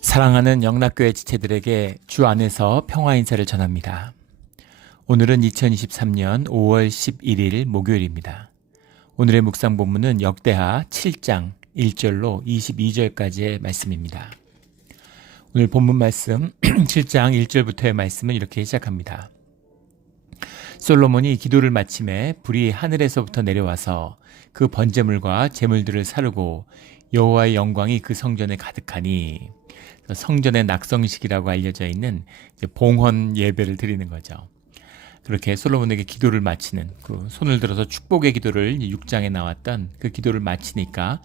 사랑하는 영락교회 지체들에게 주 안에서 평화 인사를 전합니다. 오늘은 2023년 5월 11일 목요일입니다. 오늘의 묵상 본문은 역대하 7장 1절로 22절까지의 말씀입니다. 오늘 본문 말씀 7장 1절부터의 말씀은 이렇게 시작합니다. 솔로몬이 기도를 마침에 불이 하늘에서부터 내려와서 그 번제물과 제물들을 사르고 여호와의 영광이 그 성전에 가득하니, 성전의 낙성식이라고 알려져 있는 봉헌 예배를 드리는 거죠. 그렇게 솔로몬에게 기도를 마치는, 그 손을 들어서 축복의 기도를 6장에 나왔던 그 기도를 마치니까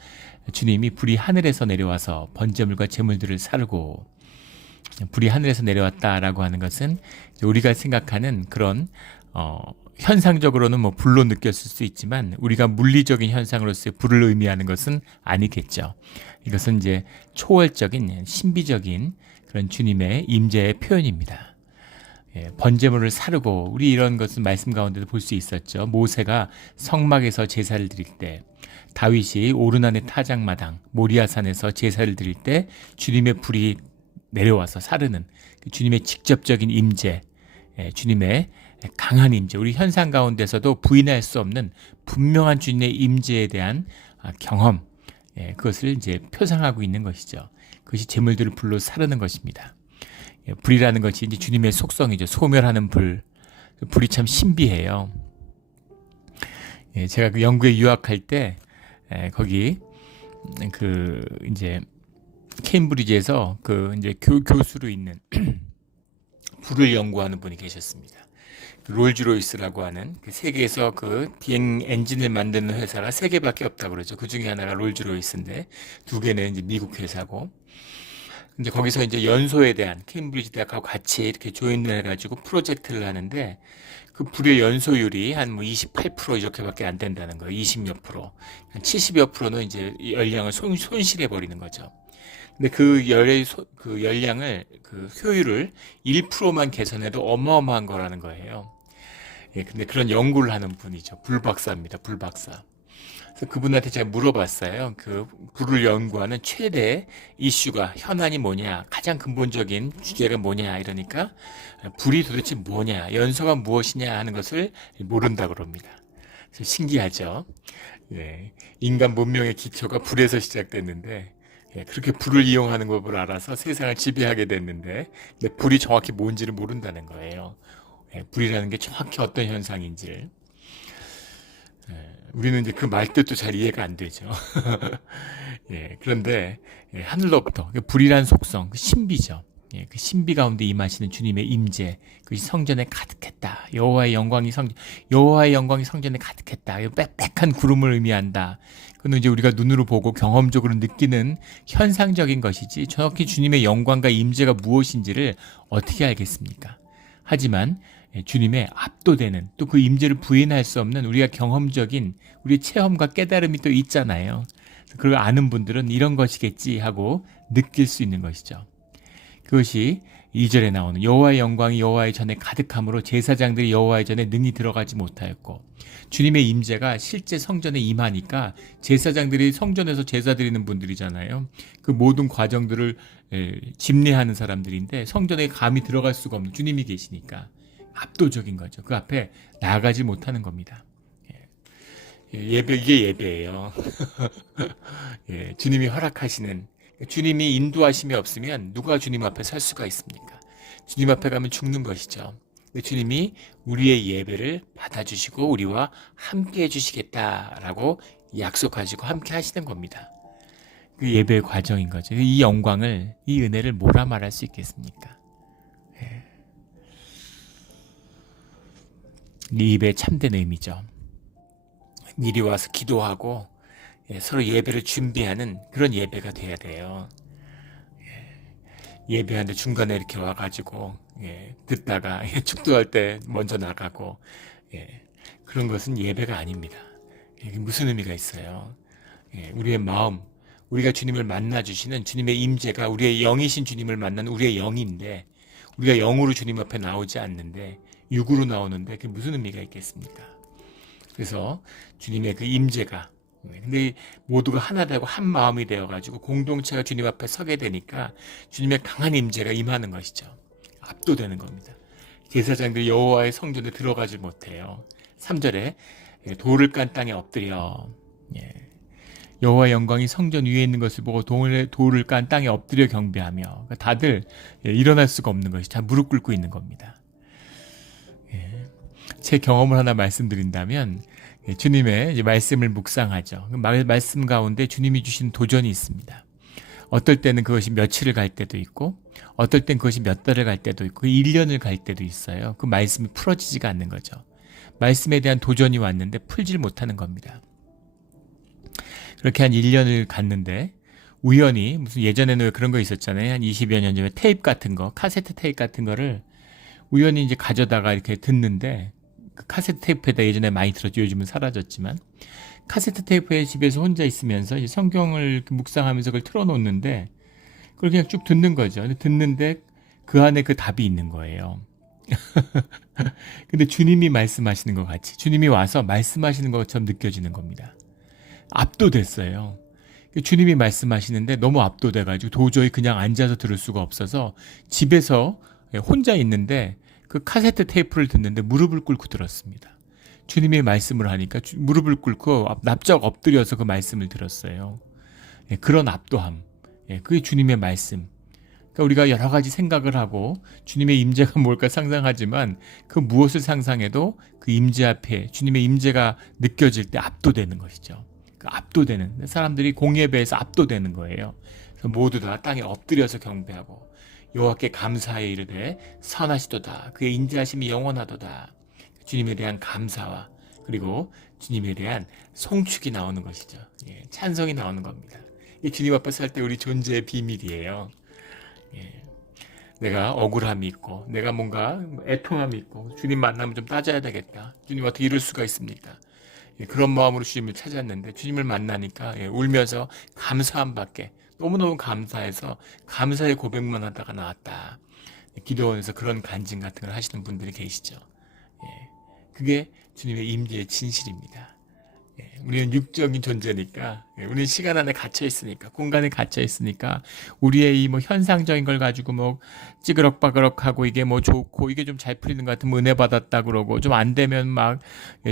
주님이 불이 하늘에서 내려와서 번제물과 제물들을 사르고, 불이 하늘에서 내려왔다라고 하는 것은 우리가 생각하는 그런 현상적으로는 불로 느꼈을 수 있지만 우리가 물리적인 현상으로서의 불을 의미하는 것은 아니겠죠. 이것은 이제 초월적인 신비적인 그런 주님의 임재의 표현입니다. 번제물을 사르고, 우리 이런 것은 말씀 가운데도 볼 수 있었죠. 모세가 성막에서 제사를 드릴 때, 다윗이 오르난의 타작마당 모리아산에서 제사를 드릴 때 주님의 불이 내려와서 사르는 그 주님의 직접적인 임재, 주님의 강한 임재, 우리 현상 가운데서도 부인할 수 없는 분명한 주님의 임재에 대한 경험, 그것을 이제 표상하고 있는 것이죠. 그것이 제물들을 불로 사르는 것입니다. 불이라는 것이 이제 주님의 속성이죠. 소멸하는 불. 불이 참 신비해요. 제가 그 영국에 유학할 때 거기 그 이제 케임브리지에서 그 이제 교수로 있는 불을 연구하는 분이 계셨습니다. 롤즈로이스라고 하는 그 세계에서 그 비행 엔진을 만드는 회사가 3개밖에 없다고 그러죠. 그 중에 하나가 롤즈로이스인데 2개는 이제 미국 회사고, 이제 거기서 이제 연소에 대한 케임브리지 대학하고 같이 이렇게 조인을 해가지고 프로젝트를 하는데, 그 불의 연소율이 한 28% 이렇게밖에 안 된다는 거예요. 20몇 프로, 한 70여 프로는 이제 열량을 손실해 버리는 거죠. 근데 그 열량을, 그 효율을 1%만 개선해도 어마어마한 거라는 거예요. 근데 그런 연구를 하는 분이죠. 불박사입니다. 불박사. 그래서 그분한테 제가 물어봤어요. 그 불을 연구하는 최대 이슈가, 현안이 뭐냐, 가장 근본적인 주제가 뭐냐, 이러니까 불이 도대체 뭐냐, 연소가 무엇이냐 하는 것을 모른다 그럽니다. 그래서 신기하죠. 인간 문명의 기초가 불에서 시작됐는데, 그렇게 불을 이용하는 법을 알아서 세상을 지배하게 됐는데, 근데 불이 정확히 뭔지를 모른다는 거예요. 불이라는 게 정확히 어떤 현상인지를. 우리는 이제 그 말뜻도 잘 이해가 안 되죠. 그런데 하늘로부터 그 불이란 속성, 그 신비죠. 그 신비 가운데 임하시는 주님의 임재, 그것이 성전에 가득했다. 여호와의 영광이 성전에 가득했다. 빽빽한 구름을 의미한다. 그건 이제 우리가 눈으로 보고 경험적으로 느끼는 현상적인 것이지, 정확히 주님의 영광과 임재가 무엇인지를 어떻게 알겠습니까? 하지만 주님의 압도되는, 또 그 임재를 부인할 수 없는 우리가 경험적인 우리의 체험과 깨달음이 또 있잖아요. 그걸 아는 분들은 이런 것이겠지 하고 느낄 수 있는 것이죠. 그것이 2절에 나오는 여호와의 영광이 여호와의 전에 가득함으로 제사장들이 여호와의 전에 능히 들어가지 못하였고, 주님의 임재가 실제 성전에 임하니까 제사장들이 성전에서 제사 드리는 분들이잖아요. 그 모든 과정들을 집례하는 사람들인데 성전에 감히 들어갈 수가 없는 주님이 계시니까 압도적인 거죠. 그 앞에 나아가지 못하는 겁니다. 이게 예배예요. 주님이 허락하시는, 주님이 인도하심이 없으면 누가 주님 앞에 설 수가 있습니까? 주님 앞에 가면 죽는 것이죠. 주님이 우리의 예배를 받아주시고 우리와 함께 해주시겠다라고 약속하시고 함께 하시는 겁니다. 그 예배의 과정인 거죠. 이 영광을, 이 은혜를 뭐라 말할 수 있겠습니까? 이 예배의 참된 의미죠. 미리 와서 기도하고 서로 예배를 준비하는 그런 예배가 돼야 돼요. 예배하는데 중간에 이렇게 와가지고 듣다가 축도할 때 먼저 나가고, 그런 것은 예배가 아닙니다. 이게 무슨 의미가 있어요? 우리의 마음, 우리가 주님을 만나주시는 주님의 임재가 우리의 영이신 주님을 만나는 우리의 영인데, 우리가 영으로 주님 앞에 나오지 않는데 육으로 나오는데 그게 무슨 의미가 있겠습니까? 그래서 주님의 그 임재가 근데 모두가 하나 되고 한 마음이 되어가지고 공동체가 주님 앞에 서게 되니까 주님의 강한 임재가 임하는 것이죠. 압도되는 겁니다. 제사장들이 여호와의 성전에 들어가지 못해요. 3절에 돌을 깐 땅에 엎드려, 여호와의 영광이 성전 위에 있는 것을 보고 돌을 깐 땅에 엎드려 경배하며, 다들 일어날 수가 없는 것이 다 무릎 꿇고 있는 겁니다. 제 경험을 하나 말씀드린다면, 주님의 이제 말씀을 묵상하죠. 말씀 가운데 주님이 주신 도전이 있습니다. 어떨 때는 그것이 며칠을 갈 때도 있고, 어떨 땐 그것이 몇 달을 갈 때도 있고, 1년을 갈 때도 있어요. 그 말씀이 풀어지지가 않는 거죠. 말씀에 대한 도전이 왔는데 풀질 못하는 겁니다. 그렇게 한 1년을 갔는데, 우연히 무슨 예전에는 왜 그런 거 있었잖아요. 한 20여 년 전에 테이프 같은 거, 카세트 테이프 같은 거를 우연히 이제 가져다가 이렇게 듣는데, 그 카세트 테이프에다 예전에 많이 들었죠. 요즘은 사라졌지만. 카세트 테이프에 집에서 혼자 있으면서 이제 성경을 묵상하면서 그걸 틀어놓는데, 그걸 그냥 쭉 듣는 거죠. 근데 듣는데 그 안에 그 답이 있는 거예요. 근데 주님이 말씀하시는 것 같이, 주님이 와서 말씀하시는 것처럼 느껴지는 겁니다. 압도됐어요. 주님이 말씀하시는데 너무 압도돼가지고 도저히 그냥 앉아서 들을 수가 없어서 집에서 혼자 있는데 그 카세트 테이프를 듣는데 무릎을 꿇고 들었습니다. 주님의 말씀을 하니까 무릎을 꿇고 납작 엎드려서 그 말씀을 들었어요. 그런 압도함, 그게 주님의 말씀. 그러니까 우리가 여러 가지 생각을 하고 주님의 임재가 뭘까 상상하지만 그 무엇을 상상해도 그 임재 앞에 주님의 임재가 느껴질 때 압도되는 것이죠. 그 압도되는, 사람들이 공예배에서 압도되는 거예요. 그래서 모두 다 땅에 엎드려서 경배하고 여호와께 감사하여 이르되 선하시도다, 그의 인자하심이 영원하도다. 주님에 대한 감사와 그리고 주님에 대한 송축이 나오는 것이죠. 찬송이 나오는 겁니다. 이 주님 앞에 살 때 우리 존재의 비밀이에요. 내가 억울함이 있고 내가 뭔가 애통함이 있고 주님 만나면 좀 따져야 되겠다. 주님 어떻게 이럴 수가 있습니까? 그런 마음으로 주님을 찾았는데 주님을 만나니까 울면서 감사함밖에, 너무너무 감사해서 감사의 고백만 하다가 나왔다. 기도원에서 그런 간증 같은 걸 하시는 분들이 계시죠. 그게 주님의 임재의 진실입니다. 우리는 육적인 존재니까, 우리는 시간 안에 갇혀 있으니까, 공간에 갇혀 있으니까, 우리의 이 뭐 현상적인 걸 가지고 뭐 찌그럭바그럭하고 이게 뭐 좋고 이게 좀 잘 풀리는 것 같으면 은혜 받았다 그러고, 좀 안 되면 막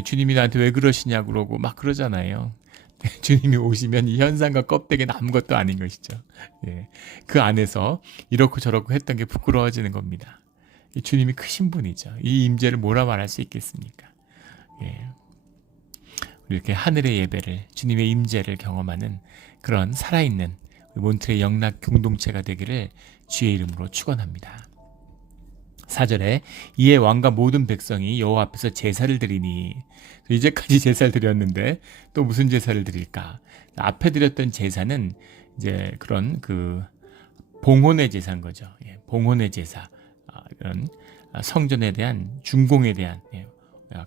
주님이 나한테 왜 그러시냐 그러고 막 그러잖아요. 주님이 오시면 이 현상과 껍데기는 아무것도 아닌 것이죠. 그 안에서 이렇고 저렇고 했던 게 부끄러워지는 겁니다. 주님이 크신 분이죠. 이 임재를 뭐라 말할 수 있겠습니까? 이렇게 하늘의 예배를, 주님의 임재를 경험하는 그런 살아있는 몬트레 영락 공동체가 되기를 주의 이름으로 축원합니다. 4절에 이에 왕과 모든 백성이 여호와 앞에서 제사를 드리니, 이제까지 제사를 드렸는데 또 무슨 제사를 드릴까? 앞에 드렸던 제사는 이제 그런 그 봉헌의 제사인 거죠. 봉헌의 제사, 이런 성전에 대한 중공에 대한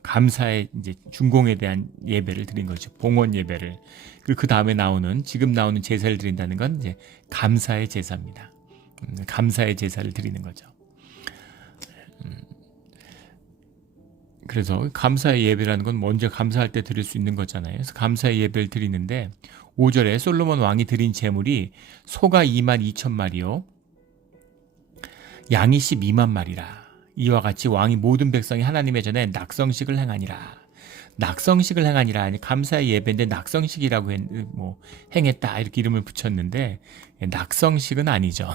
감사의 이제 중공에 대한 예배를 드린 거죠. 봉헌 예배를. 그리고 그 다음에 지금 나오는 제사를 드린다는 건 이제 감사의 제사입니다. 감사의 제사를 드리는 거죠. 그래서 감사의 예배라는 건 먼저 감사할 때 드릴 수 있는 거잖아요. 그래서 감사의 예배를 드리는데 5절에 솔로몬 왕이 드린 제물이 소가 22,000마리요, 양이 12만 마리라. 이와 같이 왕이 모든 백성이 하나님의 전에 낙성식을 행하니라. 낙성식을 행하니라 하니 감사의 예배인데 낙성식이라고 행했다 이렇게 이름을 붙였는데 낙성식은 아니죠.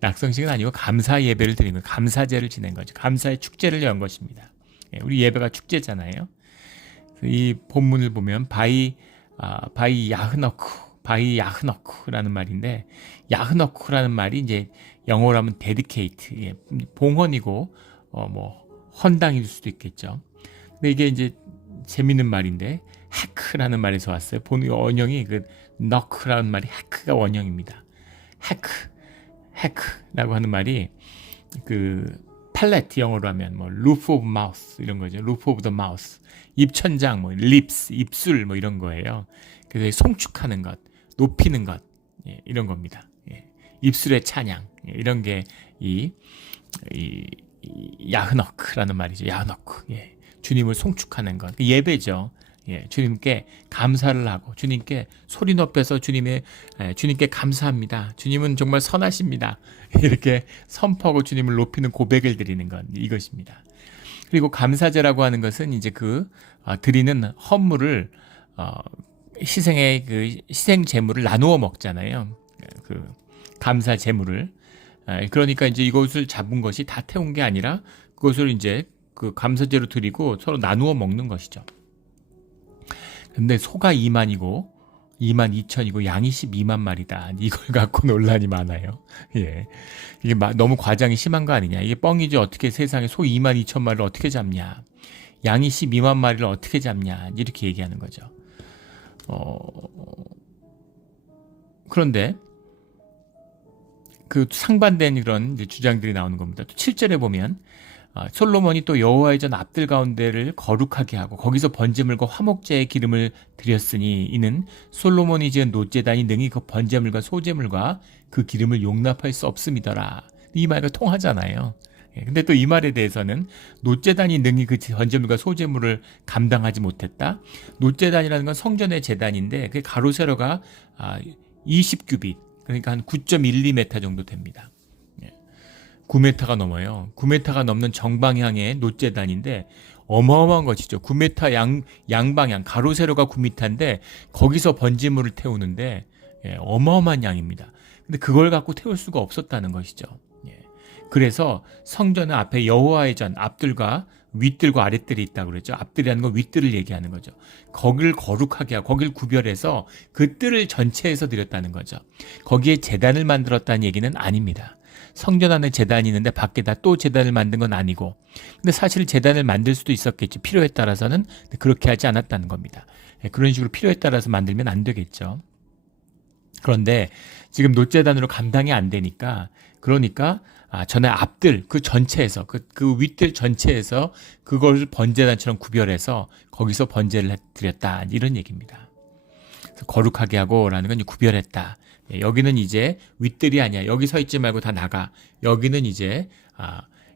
낙성식은 아니고 감사 예배를 드린 거예요. 감사제를 지낸 거죠. 감사의 축제를 연 것입니다. 우리 예배가 축제잖아요. 이 본문을 보면 바이 야흐너크라는 말인데, 야흐너크라는 말이 이제 영어로 하면 데디케이트, 봉헌이고 헌당일 수도 있겠죠. 근데 이게 이제 재밌는 말인데 헤크라는 말에서 왔어요. 원형이 그 너크라는 말이 헤크가 원형입니다. 헤크라고 하는 말이 그 팔레트, 영어로 하면 roof of mouth 이런 거죠. roof of the mouth, 입천장, lips, 입술 이런 거예요. 그래서 송축하는 것, 높이는 것, 이런 겁니다. 입술의 찬양, 이런 게 이 야흐너크라는 말이죠. 야흐너크, 주님을 송축하는 것, 예배죠. 주님께 감사를 하고 주님께 소리 높여서 주님께 감사합니다. 주님은 정말 선하십니다. 이렇게 선포하고 주님을 높이는 고백을 드리는 건 이것입니다. 그리고 감사제라고 하는 것은 이제 드리는 헌물을 희생의 희생 제물을 나누어 먹잖아요. 감사 제물을. 그러니까 이제 이것을 잡은 것이 다 태운 게 아니라 그것을 이제 감사제로 드리고 서로 나누어 먹는 것이죠. 근데 소가 2만이고 2만 2천이고 양이 12만 마리다. 이걸 갖고 논란이 많아요. 이게 너무 과장이 심한 거 아니냐. 이게 뻥이죠. 어떻게 세상에 소 2만 2천 마리를 어떻게 잡냐. 양이 12만 마리를 어떻게 잡냐. 이렇게 얘기하는 거죠. 그런데 상반된 그런 주장들이 나오는 겁니다. 또 7절에 보면 솔로몬이 또 여호와의 전 앞들 가운데를 거룩하게 하고 거기서 번제물과 화목제의 기름을 드렸으니 이는 솔로몬이 지은 놋제단이 능히 그 번제물과 소제물과 그 기름을 용납할 수 없음이더라. 이 말과 통하잖아요. 근데 또 이 말에 대해서는 놋제단이 능히 그 번제물과 소제물을 감당하지 못했다. 놋제단이라는 건 성전의 제단인데 그 가로 세로가 20규빗, 그러니까 한 9.12m 정도 됩니다. 9m가 넘어요. 9m가 넘는 정방향의 놋제단인데 어마어마한 것이죠. 9m 양방향, 가로 세로가 9m인데 거기서 번제물을 태우는데 어마어마한 양입니다. 근데 그걸 갖고 태울 수가 없었다는 것이죠. 그래서 성전은 앞에 여호와의 전 앞들과 윗들과 아랫들이 있다고 그랬죠. 앞들이라는 건 윗들을 얘기하는 거죠. 거기를 거룩하게 하고 거기를 구별해서 그 뜰을 전체에서 드렸다는 거죠. 거기에 제단을 만들었다는 얘기는 아닙니다. 성전 안에 제단이 있는데 밖에다 또 제단을 만든 건 아니고, 근데 사실 제단을 만들 수도 있었겠지. 필요에 따라서는. 그렇게 하지 않았다는 겁니다. 그런 식으로 필요에 따라서 만들면 안 되겠죠. 그런데 지금 놋제단으로 감당이 안 되니까, 그러니까 전에 앞들 그 전체에서 그 윗들 전체에서 그걸 번제단처럼 구별해서 거기서 번제를 드렸다, 이런 얘기입니다. 그래서 거룩하게 하고라는 건 구별했다. 여기는 이제 윗들이 아니야. 여기 서 있지 말고 다 나가. 여기는 이제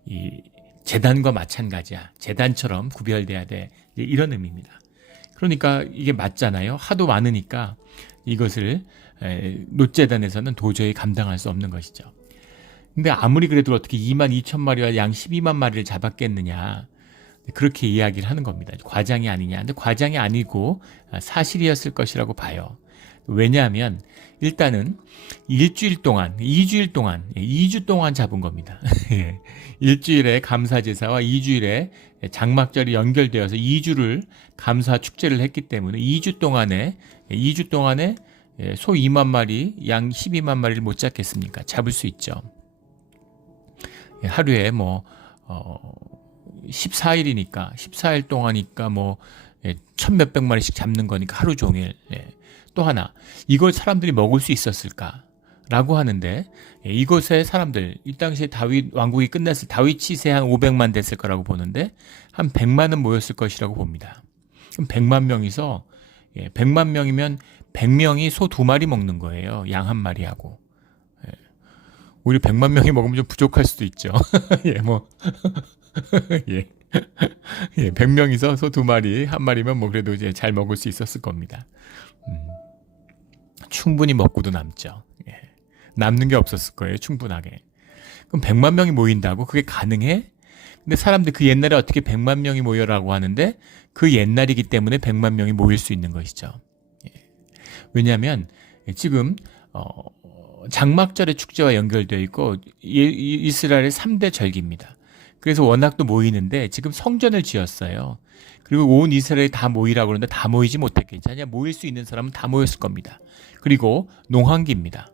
이 제단과 마찬가지야. 제단처럼 구별돼야 돼. 이런 의미입니다. 그러니까 이게 맞잖아요. 하도 많으니까 이것을 놋제단에서는 도저히 감당할 수 없는 것이죠. 근데 아무리 그래도 어떻게 2만 2천 마리와 양 12만 마리를 잡았겠느냐, 그렇게 이야기를 하는 겁니다. 과장이 아니냐. 근데 과장이 아니고 사실이었을 것이라고 봐요. 왜냐하면 일단은 일주일 동안, 2주일 동안, 2주 동안 잡은 겁니다. 일주일에 감사제사와 2주일에 장막절이 연결되어서 2주를 감사 축제를 했기 때문에 2주 동안에 소 2만 마리, 양 12만 마리를 못 잡겠습니까? 잡을 수 있죠. 하루에 14일이니까 14일 동안이니까 1,000몇백 마리씩 잡는 거니까 하루 종일. 또 하나, 이걸 사람들이 먹을 수 있었을까라고 하는데, 이것의 사람들, 이 당시에 다윗 왕국이 끝났을 다윗 치세 한 500만 됐을 거라고 보는데 한 100만은 모였을 것이라고 봅니다. 그럼 100만 명이서 100만 명이면 100명이 소 2마리 먹는 거예요. 양 1마리하고. 우리 100만 명이 먹으면 좀 부족할 수도 있죠. 100명이서 소 2마리, 1마리면 그래도 이제 잘 먹을 수 있었을 겁니다. 충분히 먹고도 남죠. 남는 게 없었을 거예요. 충분하게. 그럼 100만 명이 모인다고? 그게 가능해? 근데 사람들 그 옛날에 어떻게 100만 명이 모여라고 하는데 그 옛날이기 때문에 100만 명이 모일 수 있는 것이죠. 왜냐하면 지금 장막절의 축제와 연결되어 있고 이스라엘의 3대 절기입니다. 그래서 워낙 또 모이는데 지금 성전을 지었어요. 그리고 온 이스라엘이 다 모이라고 그러는데 다 모이지 못했겠지. 아니야, 모일 수 있는 사람은 다 모였을 겁니다. 그리고 농한기입니다.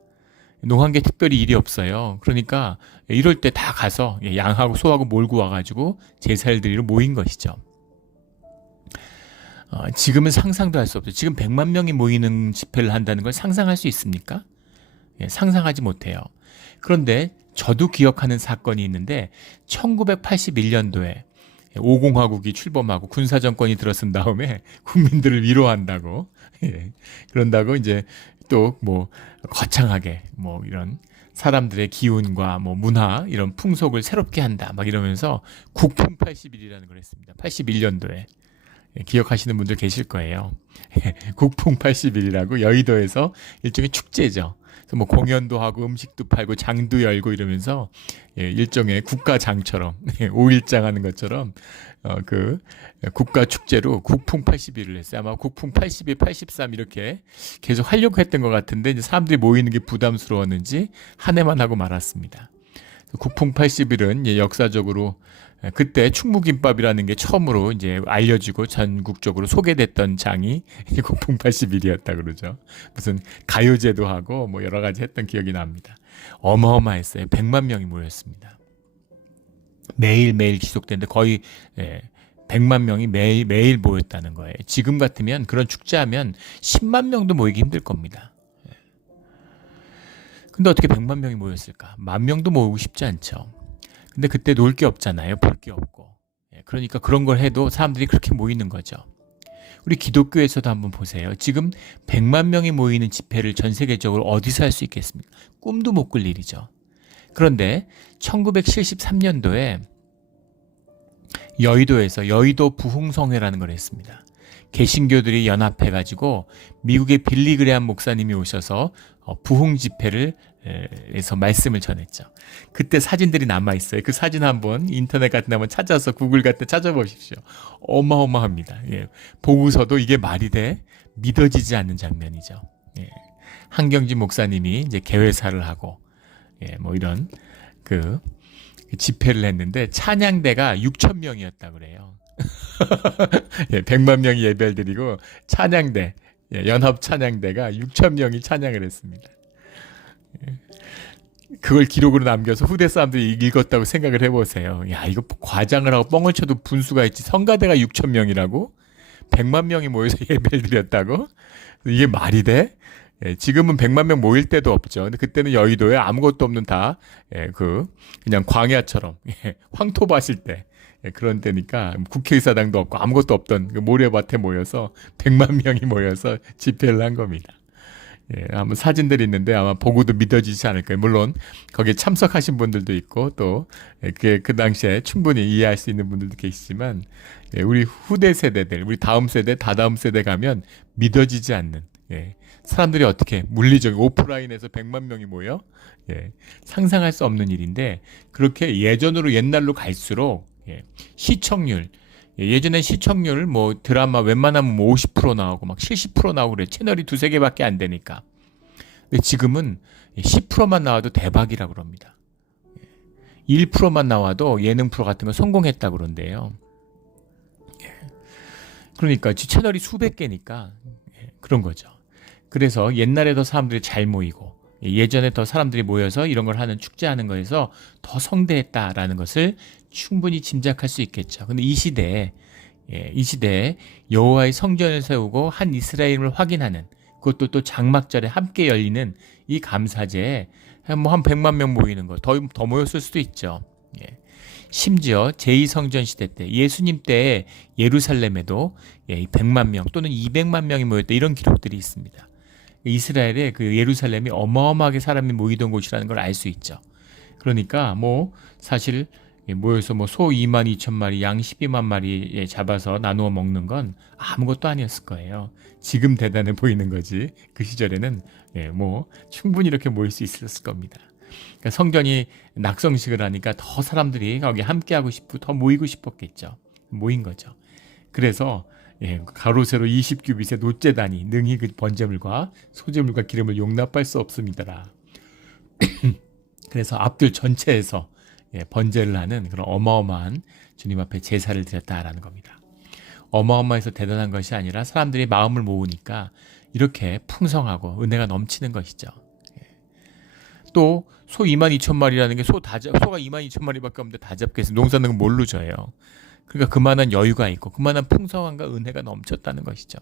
농한기에 특별히 일이 없어요. 그러니까 이럴 때 다 가서 양하고 소하고 몰고 와가지고 제사를 드리러 모인 것이죠. 지금은 상상도 할 수 없죠. 지금 100만 명이 모이는 집회를 한다는 걸 상상할 수 있습니까? 상상하지 못해요. 그런데 저도 기억하는 사건이 있는데 1981년도에 5공화국이 출범하고 군사정권이 들어선 다음에 국민들을 위로한다고, 그런다고 이제 또 거창하게 이런 사람들의 기운과 문화, 이런 풍속을 새롭게 한다 막 이러면서 국풍 80일이라는 걸 했습니다. 81년도에. 기억하시는 분들 계실 거예요. 국풍 80일이라고 여의도에서 일종의 축제죠. 그래서 뭐 공연도 하고 음식도 팔고 장도 열고 이러면서 일종의 국가장처럼 5일장 하는 것처럼 그 국가 축제로 국풍 80일을 했어요. 아마 국풍 80일, 83 이렇게 계속 하려고 했던 것 같은데 이제 사람들이 모이는 게 부담스러웠는지 한 해만 하고 말았습니다. 국풍 80일은 역사적으로 그때 충무김밥이라는 게 처음으로 이제 알려지고 전국적으로 소개됐던 장이 국풍 80일이었다 그러죠. 무슨 가요제도 하고 뭐 여러 가지 했던 기억이 납니다. 어마어마했어요. 100만 명이 모였습니다. 매일매일 지속되는데 거의 100만 명이 매일 모였다는 거예요. 지금 같으면 그런 축제하면 10만 명도 모이기 힘들 겁니다. 근데 어떻게 100만 명이 모였을까? 10,000명도 모이고 싶지 않죠. 근데 그때 놀 게 없잖아요. 볼 게 없고. 그러니까 그런 걸 해도 사람들이 그렇게 모이는 거죠. 우리 기독교에서도 한번 보세요. 지금 100만 명이 모이는 집회를 전 세계적으로 어디서 할 수 있겠습니까? 꿈도 못 꿀 일이죠. 그런데 1973년도에 여의도에서 여의도 부흥성회라는 걸 했습니다. 개신교들이 연합해가지고 미국의 빌리 그레함 목사님이 오셔서 부흥 집회를 에서 말씀을 전했죠. 그때 사진들이 남아있어요. 그 사진 한번 인터넷 같은 데 한번 찾아서 구글 같은 데 찾아보십시오. 어마어마합니다. 보고서도 이게 말이 돼? 믿어지지 않는 장면이죠. 한경진 목사님이 이제 개회사를 하고 뭐 이런 그 집회를 했는데 찬양대가 6,000명이었다 그래요. 100만 명이 예배를 드리고 찬양대, 연합 찬양대가 6,000명이 찬양을 했습니다. 그걸 기록으로 남겨서 후대 사람들이 읽었다고 생각을 해보세요. 야, 이거 과장을 하고 뻥을 쳐도 분수가 있지. 성가대가 6,000명이라고? 100만 명이 모여서 예배를 드렸다고? 이게 말이 돼? 지금은 100만 명 모일 때도 없죠. 근데 그때는 여의도에 아무것도 없는 그냥 광야처럼 황토밭일 때 그런 때니까 국회의사당도 없고 아무것도 없던 그 모래밭에 모여서 100만 명이 모여서 집회를 한 겁니다. 한번 사진들이 있는데 아마 보고도 믿어지지 않을 거예요. 물론 거기에 참석하신 분들도 있고 또 그 당시에 충분히 이해할 수 있는 분들도 계시지만 우리 후대 세대들, 우리 다음 세대, 다다음 세대 가면 믿어지지 않는 사람들이 어떻게 물리적 오프라인에서 100만 명이 모여 상상할 수 없는 일인데 그렇게 예전으로 옛날로 갈수록 시청률 예전에 시청률 뭐 드라마 웬만하면 뭐 50% 나오고 막 70% 나오고 그래. 채널이 두세 개밖에 안 되니까. 근데 지금은 10%만 나와도 대박이라고 그럽니다. 1%만 나와도 예능 프로 같은 거 성공했다고 그런데요. 그러니까 채널이 수백 개니까 그런 거죠. 그래서 옛날에 더 사람들이 잘 모이고 예전에 더 사람들이 모여서 이런 걸 하는 축제하는 거에서 더 성대했다라는 것을 충분히 짐작할 수 있겠죠. 근데 이 시대에 여호와의 성전을 세우고 한 이스라엘을 확인하는 그것도 또 장막절에 함께 열리는 이 감사제에 뭐 한 100만 명 모이는 거 더 모였을 수도 있죠. 심지어 제2성전 시대 때 예수님 때 예루살렘에도 100만 명 또는 200만 명이 모였다 이런 기록들이 있습니다. 이스라엘의 그 예루살렘이 어마어마하게 사람이 모이던 곳이라는 걸 알 수 있죠. 그러니까 뭐 사실 모여서 뭐 소 22,000마리, 양 12만 마리 잡아서 나누어 먹는 건 아무것도 아니었을 거예요. 지금 대단해 보이는 거지. 그 시절에는 뭐 충분히 이렇게 모일 수 있었을 겁니다. 그러니까 성전이 낙성식을 하니까 더 사람들이 거기 함께하고 싶고 더 모이고 싶었겠죠. 모인 거죠. 그래서 가로 세로 20규빗의 놋제단이 능히 그 번제물과 소제물과 기름을 용납할 수 없습니다라. 그래서 앞들 전체에서 번제를 하는 그런 어마어마한 주님 앞에 제사를 드렸다라는 겁니다. 어마어마해서 대단한 것이 아니라 사람들이 마음을 모으니까 이렇게 풍성하고 은혜가 넘치는 것이죠. 또 소 22,000마리라는 게 소가 22,000마리밖에 없는데 다 잡겠어요. 농사는 뭘로 져요? 그러니까 그만한 여유가 있고 그만한 풍성함과 은혜가 넘쳤다는 것이죠.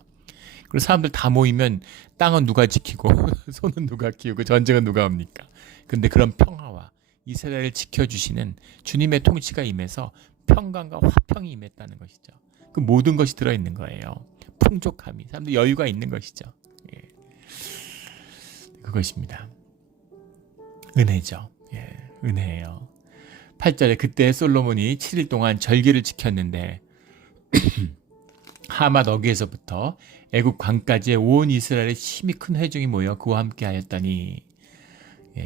그리고 사람들 다 모이면 땅은 누가 지키고 소는 누가 키우고 전쟁은 누가 합니까? 근데 그런 평화와 이스라엘을 지켜주시는 주님의 통치가 임해서 평강과 화평이 임했다는 것이죠. 그 모든 것이 들어있는 거예요. 풍족함이 사람들 여유가 있는 것이죠. 그것입니다. 은혜죠. 은혜예요. 8절에 그때 솔로몬이 7일 동안 절기를 지켰는데 하맛 어귀에서부터 애굽 강까지의 온 이스라엘의 심히 큰 회중이 모여 그와 함께 하였더니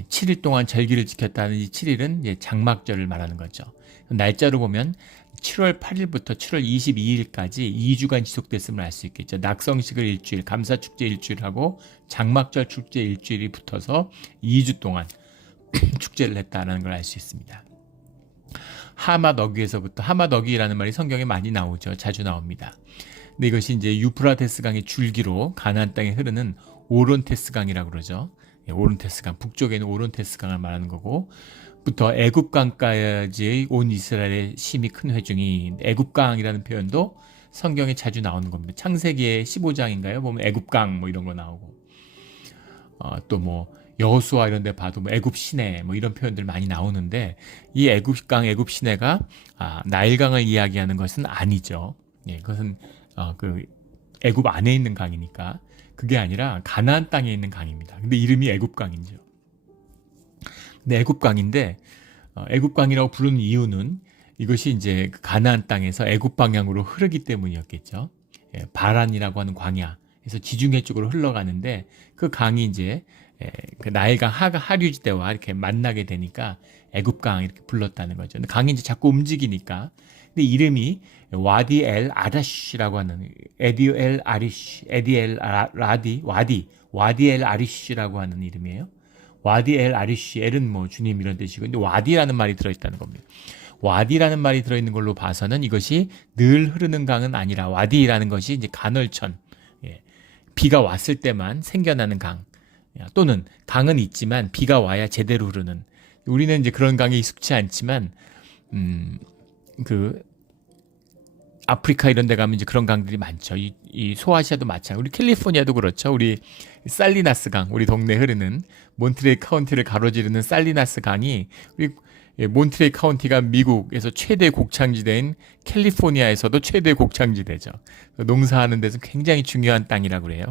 7일 동안 절기를 지켰다는 이 7일은 장막절을 말하는 거죠. 날짜로 보면 7월 8일부터 7월 22일까지 2주간 지속됐음을 알 수 있겠죠. 낙성식을 일주일, 감사축제 일주일하고 장막절 축제 일주일이 붙어서 2주 동안 축제를 했다는 걸 알 수 있습니다. 하맛 어귀에서부터, 하맛 어귀라는 말이 성경에 많이 나오죠. 자주 나옵니다. 근데 이것이 이제 유프라테스 강의 줄기로 가나안 땅에 흐르는 오론테스 강이라고 그러죠. 오론테스 강, 북쪽에 있는 오론테스 강을 말하는 거고, 부터 애굽 강까지 온 이스라엘의 심히 큰 회중이, 애굽 강이라는 표현도 성경에 자주 나오는 겁니다. 창세기의 15장인가요? 보면 애굽 강 뭐 이런 거 나오고, 또 뭐 여호수아 이런 데 봐도 뭐 애굽 시내 뭐 이런 표현들 많이 나오는데, 이 애굽 강, 애굽 시내가 나일강을 이야기하는 것은 아니죠. 그것은 그 애굽 안에 있는 강이니까 그게 아니라 가나안 땅에 있는 강입니다. 근데 이름이 애굽 강이죠. 근데 애굽 강인데 애굽 강이라고 부르는 이유는 이것이 이제 가나안 땅에서 애굽 방향으로 흐르기 때문이었겠죠. 바란이라고 하는 광야에서 지중해 쪽으로 흘러가는데 그 강이 이제 그 나일강 하류지대와 이렇게 만나게 되니까 애굽강 이렇게 불렀다는 거죠. 근데 강이 이제 자꾸 움직이니까. 근데 이름이 와디 엘 아다시라고 하는 와디 엘 아리시라고 하는 이름이에요. 와디 엘 아리시, 엘은 뭐 주님 이런 뜻이고, 근데 와디라는 말이 들어있다는 겁니다. 와디라는 말이 들어있는 걸로 봐서는 이것이 늘 흐르는 강은 아니라 와디라는 것이 이제 간헐천, 비가 왔을 때만 생겨나는 강, 또는 강은 있지만 비가 와야 제대로 흐르는. 우리는 이제 그런 강에 익숙치 않지만 그 아프리카 이런 데 가면 이제 그런 강들이 많죠. 이 소아시아도 마찬가지. 우리 캘리포니아도 그렇죠. 우리 살리나스 강, 우리 동네 흐르는 몬트레이 카운티를 가로지르는 살리나스 강이, 우리 몬트레이 카운티가 미국에서 최대 곡창지대인 캘리포니아에서도 최대 곡창지대죠. 농사하는 데서 굉장히 중요한 땅이라고 그래요.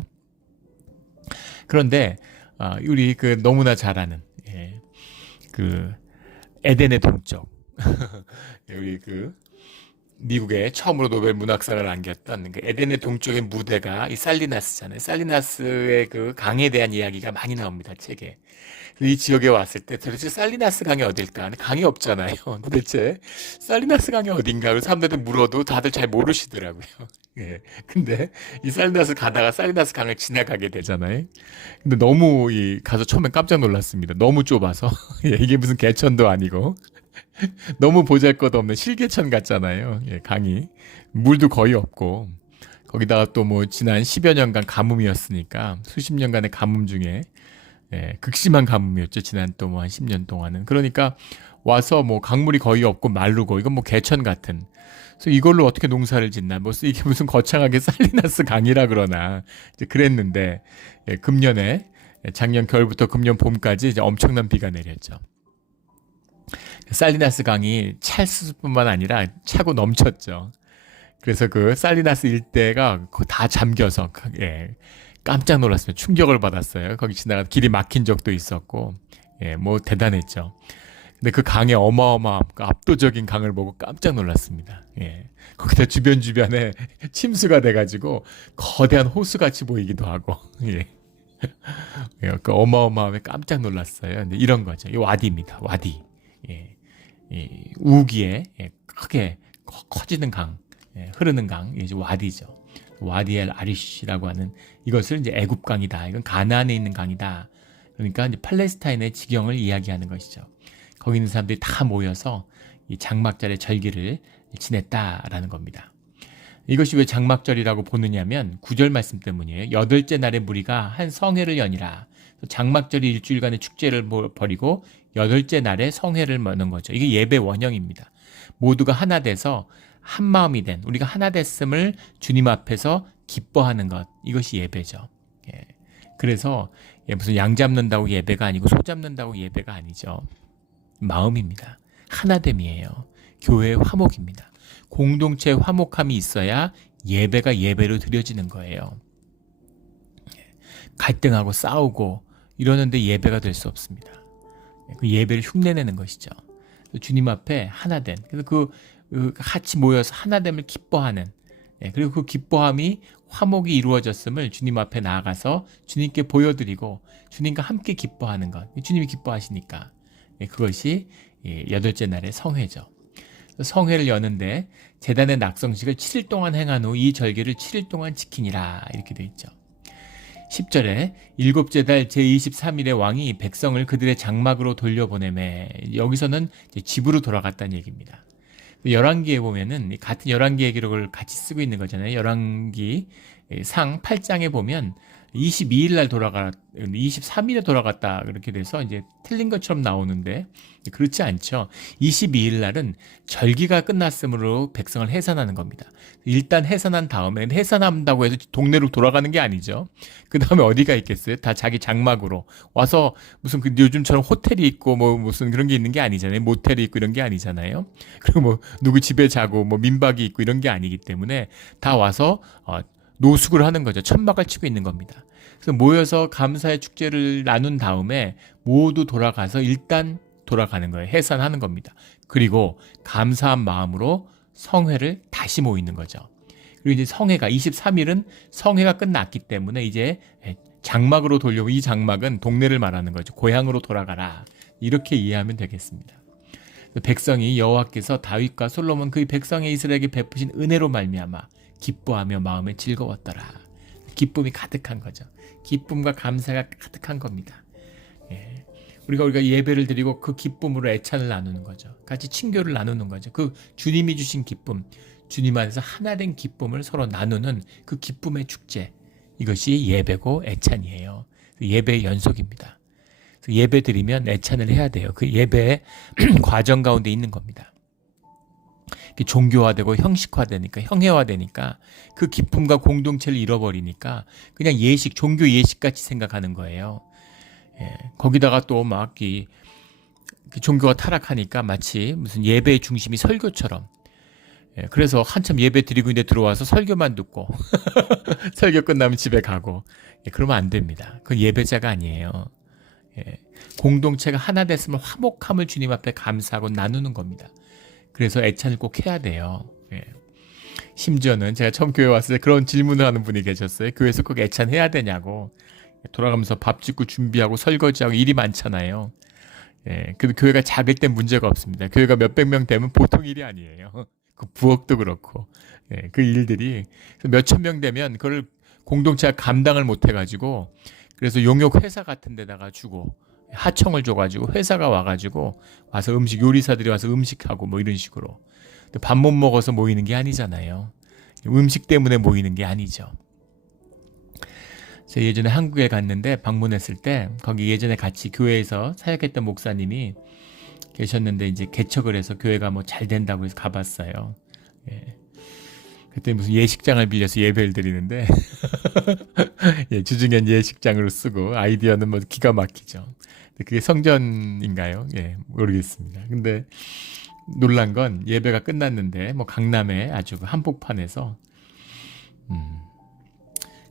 그런데 우리 그 너무나 잘 아는 그 에덴의 동쪽 우리 그 미국에 처음으로 노벨 문학상을 안겼던 그 에덴의 동쪽의 무대가 이 살리나스잖아요. 살리나스의 그 강에 대한 이야기가 많이 나옵니다, 책에. 이 지역에 왔을 때 도대체 살리나스 강이 어딜까? 강이 없잖아요. 도대체 살리나스 강이 어딘가? 그래서 사람들한테 물어도 다들 잘 모르시더라고요. 근데 이 살리나스 가다가 살리나스 강을 지나가게 되잖아요. 근데 너무 가서 처음에 깜짝 놀랐습니다. 너무 좁아서. 이게 무슨 개천도 아니고. 너무 보잘것없는 실개천 같잖아요. 강이. 물도 거의 없고. 거기다가 또 뭐 지난 10여 년간 가뭄이었으니까 수십 년간의 가뭄 중에 극심한 가뭄이었죠. 지난 또 뭐 한 10년 동안은. 그러니까 와서 뭐 강물이 거의 없고 마르고, 이건 뭐 개천 같은. 그래서 이걸로 어떻게 농사를 짓나? 뭐 이게 무슨 거창하게 살리나스 강이라 그러나 이제 그랬는데, 금년에 작년 겨울부터 금년 봄까지 이제 엄청난 비가 내렸죠. 살리나스 강이 찰 뿐만 아니라 차고 넘쳤죠. 그래서 그 살리나스 일대가 다 잠겨서 깜짝 놀랐습니다. 충격을 받았어요. 거기 지나가 길이 막힌 적도 있었고, 뭐 대단했죠. 근데 그 강의 어마어마한 압도적인 강을 보고 깜짝 놀랐습니다. 거기다 주변에 침수가 돼가지고 거대한 호수같이 보이기도 하고, 그 어마어마함에 깜짝 놀랐어요. 근데 이런 거죠. 이 와디입니다. 와디. 우기에 크게 커지는 강, 흐르는 강, 이게 와디죠. 와디엘 아리시라고 하는, 이것을 이제 애굽 강이다. 이건 가나안에 있는 강이다. 그러니까 이제 팔레스타인의 지경을 이야기하는 것이죠. 거기 있는 사람들이 다 모여서 이 장막절의 절기를 지냈다라는 겁니다. 이것이 왜 장막절이라고 보느냐면 9절 말씀 때문이에요. 8째 날에 무리가 한 성회를 여니라. 장막절이 일주일간의 축제를 벌이고 8째 날에 성회를 여는 거죠. 이게 예배 원형입니다. 모두가 하나 돼서 한 마음이 된, 우리가 하나 됐음을 주님 앞에서 기뻐하는 것, 이것이 예배죠. 그래서 무슨 양 잡는다고 예배가 아니고 소 잡는다고 예배가 아니죠. 마음입니다. 하나됨이에요. 교회의 화목입니다. 공동체의 화목함이 있어야 예배가 예배로 드려지는 거예요. 갈등하고 싸우고 이러는데 예배가 될 수 없습니다. 그 예배를 흉내내는 것이죠. 주님 앞에 하나된, 그래서 그 같이 모여서 하나됨을 기뻐하는, 그리고 그 기뻐함이 화목이 이루어졌음을 주님 앞에 나아가서 주님께 보여드리고 주님과 함께 기뻐하는 것. 주님이 기뻐하시니까. 그것이 여덟째 날의 성회죠. 성회를 여는데 제단의 낙성식을 7일 동안 행한 후 이 절기를 7일 동안 지키니라 이렇게 되어 있죠. 10절에 일곱째 달 제23일에 왕이 백성을 그들의 장막으로 돌려보내매 여기서는 집으로 돌아갔다는 얘기입니다. 열왕기에 보면은 같은 열왕기의 기록을 같이 쓰고 있는 거잖아요. 열왕기 상 8장에 보면 22일 날 23일에 돌아갔다 그렇게 돼서 이제 틀린 것처럼 나오는데 그렇지 않죠. 22일 날은 절기가 끝났으므로 백성을 해산하는 겁니다. 일단 해산한 다음에 해산한다고 해서 동네로 돌아가는 게 아니죠. 그 다음에 어디가 있겠어요? 다 자기 장막으로 와서 무슨 요즘처럼 호텔이 있고 뭐 무슨 그런 게 있는 게 아니잖아요. 모텔이 있고 이런 게 아니잖아요. 그리고 뭐 누구 집에 자고 뭐 민박이 있고 이런 게 아니기 때문에 다 와서 노숙을 하는 거죠. 천막을 치고 있는 겁니다. 그래서 모여서 감사의 축제를 나눈 다음에 모두 돌아가서 일단 돌아가는 거예요. 해산하는 겁니다. 그리고 감사한 마음으로 성회를 다시 모이는 거죠. 그리고 이제 성회가 23일은 성회가 끝났기 때문에 이제 장막으로 돌려고 이 장막은 동네를 말하는 거죠. 고향으로 돌아가라. 이렇게 이해하면 되겠습니다. 백성이 여호와께서 다윗과 솔로몬 그 백성의 이스라엘에게 베푸신 은혜로 말미암아 기뻐하며 마음에 즐거웠더라. 기쁨이 가득한 거죠. 기쁨과 감사가 가득한 겁니다. 우리가 예배를 드리고 그 기쁨으로 애찬을 나누는 거죠. 같이 친교를 나누는 거죠. 그 주님이 주신 기쁨, 주님 안에서 하나 된 기쁨을 서로 나누는 그 기쁨의 축제. 이것이 예배고 애찬이에요. 예배의 연속입니다. 예배 드리면 애찬을 해야 돼요. 그 예배의 과정 가운데 있는 겁니다. 종교화되고 형식화되니까 형해화되니까 그 기쁨과 공동체를 잃어버리니까 그냥 예식, 종교 예식같이 생각하는 거예요. 거기다가 또 막 종교가 타락하니까 마치 무슨 예배의 중심이 설교처럼. 그래서 한참 예배 드리고 있는데 들어와서 설교만 듣고 설교 끝나면 집에 가고 그러면 안 됩니다. 그건 예배자가 아니에요. 공동체가 하나 됐으면 화목함을 주님 앞에 감사하고 나누는 겁니다. 그래서 애찬을 꼭 해야 돼요. 심지어는 제가 처음 교회 왔을 때 그런 질문을 하는 분이 계셨어요. 교회에서 꼭 애찬해야 되냐고. 돌아가면서 밥 짓고 준비하고 설거지하고 일이 많잖아요. 근데 교회가 작을 땐 문제가 없습니다. 교회가 몇백 명 되면 보통 일이 아니에요. 그 부엌도 그렇고 그 일들이 몇천 명 되면 그걸 공동체가 감당을 못 해가지고 그래서 용역 회사 같은 데다가 주고 하청을 줘가지고 회사가 와가지고 와서 요리사들이 와서 음식하고 뭐 이런 식으로 밥 못 먹어서 모이는 게 아니잖아요. 음식 때문에 모이는 게 아니죠. 제가 예전에 한국에 갔는데 방문했을 때 거기 예전에 같이 교회에서 사역했던 목사님이 계셨는데 이제 개척을 해서 교회가 뭐 잘 된다고 해서 가봤어요. 그때 무슨 예식장을 빌려서 예배를 드리는데 주중엔 예식장으로 쓰고 아이디어는 뭐 기가 막히죠. 근데 그게 성전인가요? 모르겠습니다. 근데 놀란 건 예배가 끝났는데 뭐 강남의 아주 한복판에서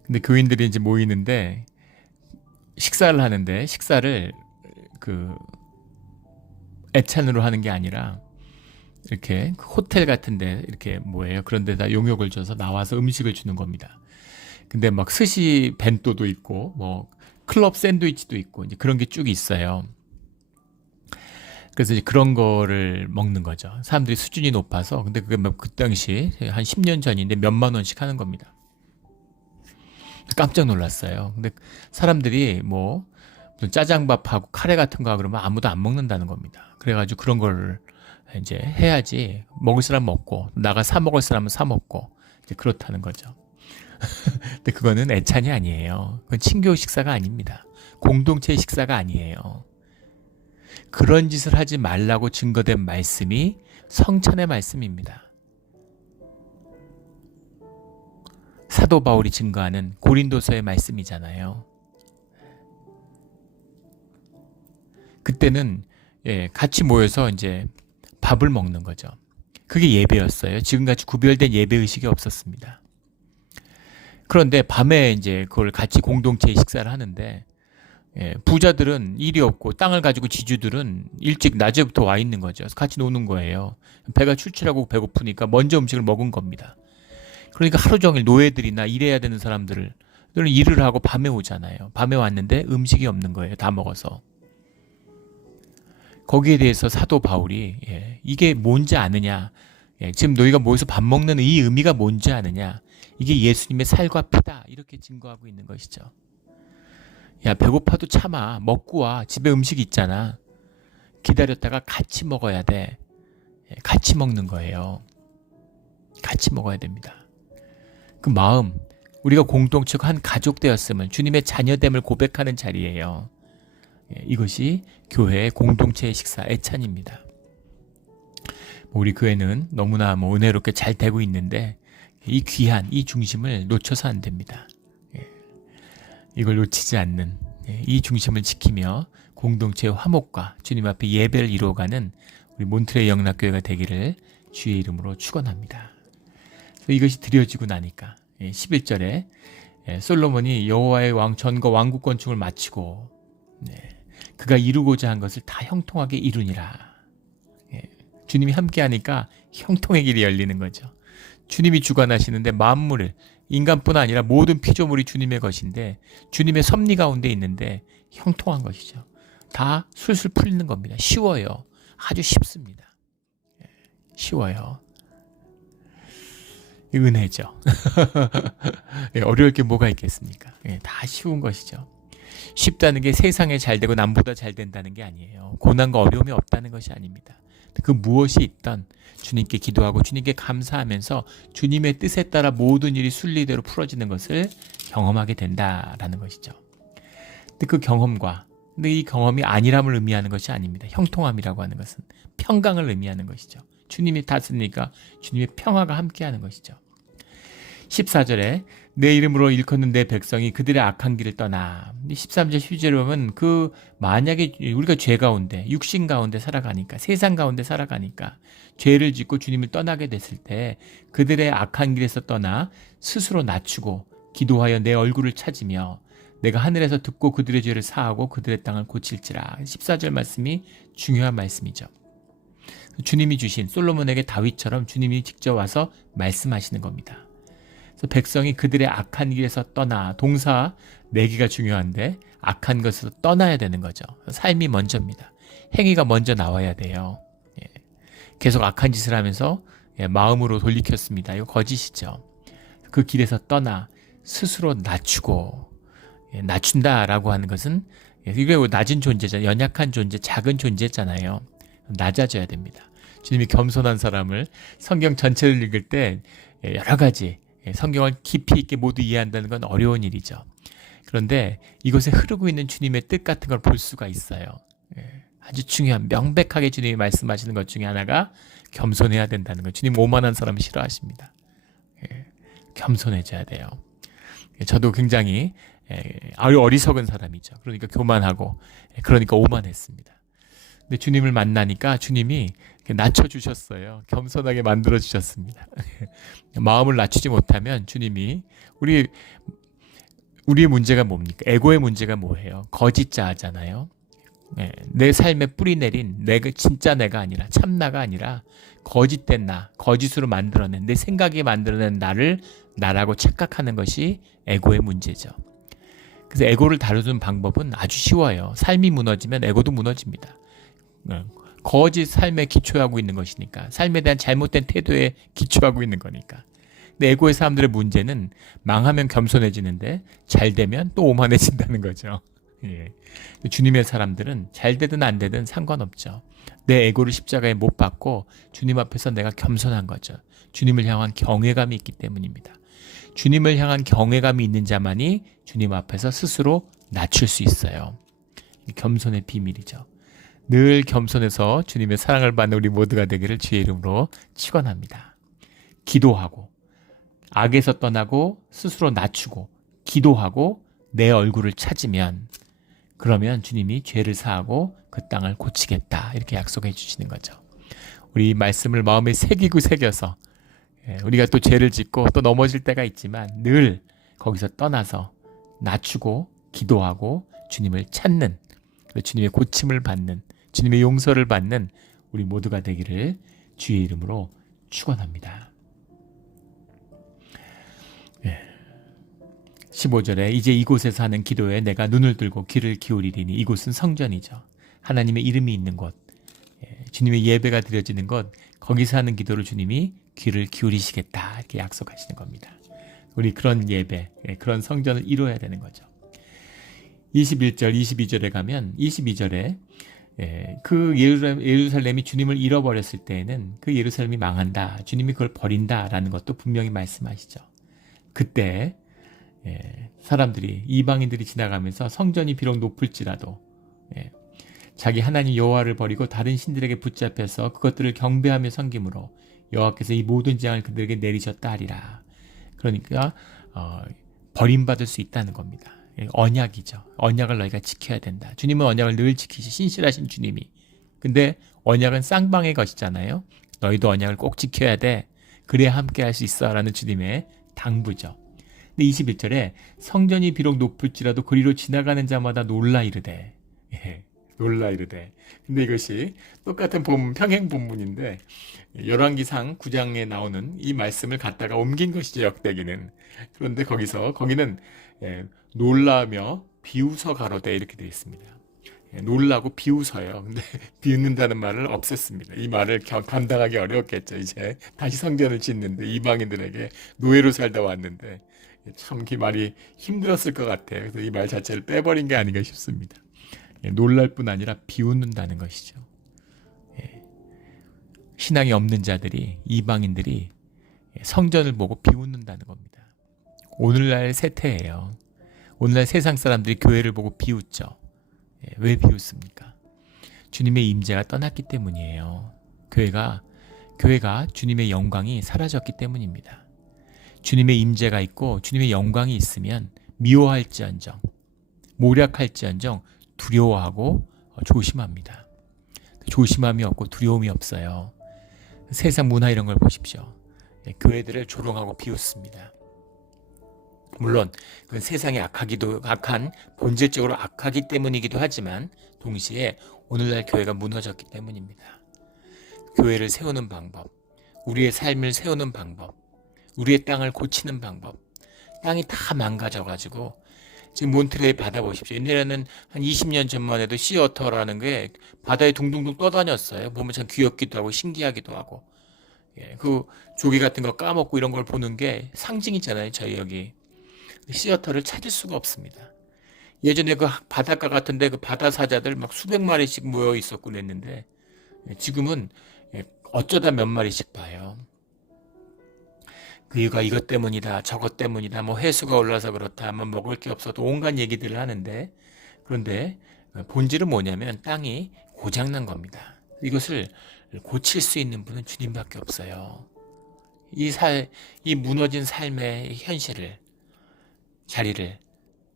근데 교인들이 이제 모이는데 식사를 하는데 식사를 그 애찬으로 하는 게 아니라 이렇게 호텔 같은데 이렇게 뭐예요? 그런 데다 용역을 줘서 나와서 음식을 주는 겁니다. 근데 막 스시 벤또도 있고 뭐 클럽 샌드위치도 있고 이제 그런 게 쭉 있어요. 그래서 이제 그런 거를 먹는 거죠. 사람들이 수준이 높아서 근데 그게 그 당시 한 10년 전인데 몇만 원씩 하는 겁니다. 깜짝 놀랐어요. 근데 사람들이 뭐 짜장밥하고 카레 같은 거 그러면 아무도 안 먹는다는 겁니다. 그래가지고 그런 걸 이제 해야지 먹을 사람 먹고 나가 사 먹을 사람은 사 먹고 이제 그렇다는 거죠. 근데 그거는 애찬이 아니에요. 그건 친교 식사가 아닙니다. 공동체 식사가 아니에요. 그런 짓을 하지 말라고 증거된 말씀이 성찬의 말씀입니다. 사도 바울이 증거하는 고린도서의 말씀이잖아요. 그때는 같이 모여서 이제 밥을 먹는 거죠. 그게 예배였어요. 지금같이 구별된 예배 의식이 없었습니다. 그런데 밤에 이제 그걸 같이 공동체 식사를 하는데 부자들은 일이 없고 땅을 가지고 지주들은 일찍 낮에부터 와 있는 거죠. 같이 노는 거예요. 배가 출출하고 배고프니까 먼저 음식을 먹은 겁니다. 그러니까 하루 종일 노예들이나 일해야 되는 사람들을 일을 하고 밤에 오잖아요. 밤에 왔는데 음식이 없는 거예요. 다 먹어서. 거기에 대해서 사도 바울이 이게 뭔지 아느냐, 지금 너희가 모여서 밥 먹는 이 의미가 뭔지 아느냐, 이게 예수님의 살과 피다, 이렇게 증거하고 있는 것이죠. 야, 배고파도 참아. 먹고 와. 집에 음식 있잖아. 기다렸다가 같이 먹어야 돼. 같이 먹는 거예요. 같이 먹어야 됩니다. 그 마음, 우리가 공동체가 한 가족 되었음을, 주님의 자녀됨을 고백하는 자리예요. 이것이 교회의 공동체의 식사 애찬입니다. 우리 교회는 너무나 은혜롭게 잘 되고 있는데 이 귀한 이 중심을 놓쳐서 안 됩니다. 이걸 놓치지 않는 이 중심을 지키며 공동체의 화목과 주님 앞에 예배를 이루어가는 우리 몬트레이 영락교회가 되기를 주의 이름으로 축원합니다. 이것이 드려지고 나니까 11절에 솔로몬이 여호와의 전과 왕국 건축을 마치고 그가 이루고자 한 것을 다 형통하게 이루니라. 주님이 함께하니까 형통의 길이 열리는 거죠. 주님이 주관하시는데 만물을, 인간뿐 아니라 모든 피조물이 주님의 것인데 주님의 섭리 가운데 있는데 형통한 것이죠. 다 술술 풀리는 겁니다. 쉬워요. 아주 쉽습니다. 쉬워요. 은혜죠. 어려울 게 뭐가 있겠습니까? 다 쉬운 것이죠. 쉽다는 게 세상에 잘 되고 남보다 잘 된다는 게 아니에요. 고난과 어려움이 없다는 것이 아닙니다. 그 무엇이 있던 주님께 기도하고 주님께 감사하면서 주님의 뜻에 따라 모든 일이 순리대로 풀어지는 것을 경험하게 된다라는 것이죠. 근데 그 경험과 이 경험이 안일함을 의미하는 것이 아닙니다. 형통함이라고 하는 것은 평강을 의미하는 것이죠. 주님이 다스리니까 주님의 평화가 함께하는 것이죠. 14절에 내 이름으로 일컫는 내 백성이 그들의 악한 길을 떠나. 13절 12절에 보면 만약에 우리가 죄 가운데 육신 가운데 살아가니까, 세상 가운데 살아가니까 죄를 짓고 주님을 떠나게 됐을 때 그들의 악한 길에서 떠나 스스로 낮추고 기도하여 내 얼굴을 찾으며 내가 하늘에서 듣고 그들의 죄를 사하고 그들의 땅을 고칠지라. 14절 말씀이 중요한 말씀이죠. 주님이 주신 솔로몬에게 다윗처럼 주님이 직접 와서 말씀하시는 겁니다. 그래서 백성이 그들의 악한 길에서 떠나, 동사 내기가 중요한데 악한 것에서 떠나야 되는 거죠. 삶이 먼저입니다. 행위가 먼저 나와야 돼요. 계속 악한 짓을 하면서 마음으로 돌이켰습니다. 이거 거짓이죠. 그 길에서 떠나 스스로 낮추고, 낮춘다라고 하는 것은 이게 낮은 존재죠. 연약한 존재, 작은 존재잖아요. 낮아져야 됩니다. 주님이 겸손한 사람을 성경 전체를 읽을 때 여러 가지 성경을 깊이 있게 모두 이해한다는 건 어려운 일이죠. 그런데 이곳에 흐르고 있는 주님의 뜻 같은 걸 볼 수가 있어요. 아주 중요한, 명백하게 주님이 말씀하시는 것 중에 하나가 겸손해야 된다는 거. 주님 오만한 사람 싫어하십니다. 겸손해져야 돼요. 저도 굉장히 어리석은 사람이죠. 그러니까 교만하고, 그러니까 오만했습니다. 근데 주님을 만나니까 주님이 낮춰주셨어요. 겸손하게 만들어주셨습니다. 마음을 낮추지 못하면 주님이 우리의 문제가 뭡니까? 에고의 문제가 뭐예요? 거짓자잖아요. 내 삶에 뿌리 내린 진짜 내가 아니라, 참나가 아니라 거짓된 나, 거짓으로 만들어낸, 내 생각이 만들어낸 나를 나라고 착각하는 것이 에고의 문제죠. 그래서 에고를 다루는 방법은 아주 쉬워요. 삶이 무너지면 에고도 무너집니다. 거짓 삶에 기초하고 있는 것이니까, 삶에 대한 잘못된 태도에 기초하고 있는 거니까. 근데 에고의 사람들의 문제는 망하면 겸손해지는데 잘 되면 또 오만해진다는 거죠. 주님의 사람들은 잘 되든 안 되든 상관없죠. 내 에고를 십자가에 못 박고 주님 앞에서 내가 겸손한 거죠. 주님을 향한 경외감이 있기 때문입니다. 주님을 향한 경외감이 있는 자만이 주님 앞에서 스스로 낮출 수 있어요. 겸손의 비밀이죠. 늘 겸손해서 주님의 사랑을 받는 우리 모두가 되기를 주의 이름으로 축원합니다. 기도하고, 악에서 떠나고 스스로 낮추고 기도하고 내 얼굴을 찾으면, 그러면 주님이 죄를 사하고 그 땅을 고치겠다, 이렇게 약속해 주시는 거죠. 우리 말씀을 마음에 새겨서 우리가 또 죄를 짓고 또 넘어질 때가 있지만 늘 거기서 떠나서 낮추고 기도하고 주님을 찾는, 주님의 고침을 받는, 주님의 용서를 받는 우리 모두가 되기를 주의 이름으로 축원합니다. 15절에 이제 이곳에서 하는 기도에 내가 눈을 들고 귀를 기울이리니 이곳은 성전이죠. 하나님의 이름이 있는 곳, 주님의 예배가 드려지는 곳, 거기서 하는 기도를 주님이 귀를 기울이시겠다 이렇게 약속하시는 겁니다. 우리 그런 예배, 그런 성전을 이루어야 되는 거죠. 21절, 22절에 가면 22절에 그 예루살렘이 주님을 잃어버렸을 때에는 그 예루살렘이 망한다. 주님이 그걸 버린다라는 것도 분명히 말씀하시죠. 그때 사람들이, 이방인들이 지나가면서 성전이 비록 높을지라도 자기 하나님 여호와를 버리고 다른 신들에게 붙잡혀서 그것들을 경배하며 섬김으로 여호와께서 이 모든 재앙을 그들에게 내리셨다 하리라. 그러니까 버림받을 수 있다는 겁니다. 언약이죠. 언약을 너희가 지켜야 된다. 주님은 언약을 늘 지키시 신실하신 주님이. 근데 언약은 쌍방의 것이잖아요. 너희도 언약을 꼭 지켜야 돼. 그래야 함께 할 수 있어 라는 주님의 당부죠. 근데 21절에 성전이 비록 높을지라도 그리로 지나가는 자마다 놀라 이르되. 놀라 이르되. 근데 이것이 똑같은 평행 본문인데 열왕기상 9장에 나오는 이 말씀을 갖다가 옮긴 것이죠. 역대기는. 그런데 거기는 놀라며 비웃어 가로되 이렇게 되어 있습니다. 놀라고 비웃어요. 근데 비웃는다는 말을 없앴습니다. 이 말을 감당하기 어려웠겠죠. 이제 다시 성전을 짓는데 이방인들에게 노예로 살다 왔는데 참 그 말이 힘들었을 것 같아요. 그래서 이 말 자체를 빼버린 게 아닌가 싶습니다. 놀랄 뿐 아니라 비웃는다는 것이죠. 신앙이 없는 자들이, 이방인들이 성전을 보고 비웃는다는 겁니다. 오늘날 세태예요. 오늘날 세상 사람들이 교회를 보고 비웃죠. 왜 비웃습니까? 주님의 임재가 떠났기 때문이에요. 교회가 주님의 영광이 사라졌기 때문입니다. 주님의 임재가 있고 주님의 영광이 있으면 미워할지언정, 모략할지언정 두려워하고 조심합니다. 조심함이 없고 두려움이 없어요. 세상 문화 이런 걸 보십시오. 교회들을 조롱하고 비웃습니다. 물론 그건 세상이 악한 본질적으로 악하기 때문이기도 하지만 동시에 오늘날 교회가 무너졌기 때문입니다. 교회를 세우는 방법, 우리의 삶을 세우는 방법, 우리의 땅을 고치는 방법, 땅이 다 망가져가지고 지금 몬트레이 바다 보십시오. 옛날에는 한 20년 전만 해도 시어터라는 게 바다에 둥둥둥 떠다녔어요. 보면 참 귀엽기도 하고 신기하기도 하고. 그 조개 같은 거 까먹고 이런 걸 보는 게 상징이잖아요. 저희 여기. 시어터를 찾을 수가 없습니다. 예전에 그 바닷가 같은데 그 바다 사자들 막 수백 마리씩 모여 있었고 그랬는데 지금은 어쩌다 몇 마리씩 봐요. 그 이유가 이것 때문이다, 저것 때문이다, 뭐 해수가 올라서 그렇다, 뭐 먹을 게 없어도 온갖 얘기들을 하는데 그런데 본질은 뭐냐면 땅이 고장난 겁니다. 이것을 고칠 수 있는 분은 주님밖에 없어요. 이 무너진 삶의 현실을, 자리를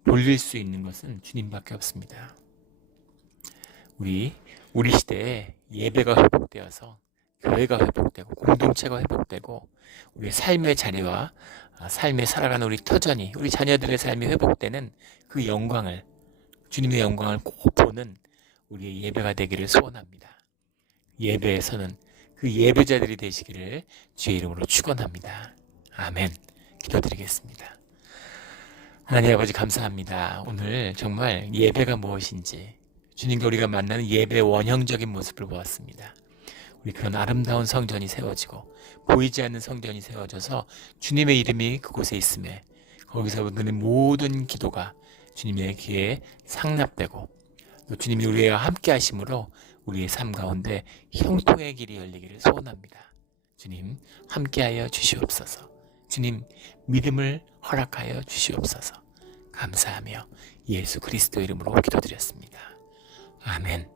돌릴 수 있는 것은 주님밖에 없습니다. 우리 시대에 예배가 회복되어서 교회가 회복되고 공동체가 회복되고 우리 삶의 자리와 삶에 살아가는 우리 터전이, 우리 자녀들의 삶이 회복되는 그 영광을, 주님의 영광을 꼭 보는 우리의 예배가 되기를 소원합니다. 예배에서는 그 예배자들이 되시기를 주의 이름으로 축원합니다. 아멘. 기도드리겠습니다. 하나님 아버지 감사합니다. 오늘 정말 예배가 무엇인지 주님과 우리가 만나는 예배의 원형적인 모습을 보았습니다. 우리 그런 아름다운 성전이 세워지고 보이지 않는 성전이 세워져서 주님의 이름이 그곳에 있음에 거기서 드는 모든 기도가 주님의 귀에 상납되고 또 주님이 우리와 함께 하심으로 우리의 삶 가운데 형통의 길이 열리기를 소원합니다. 주님 함께하여 주시옵소서. 주님 믿음을 허락하여 주시옵소서. 감사하며 예수 그리스도 이름으로 기도드렸습니다. 아멘.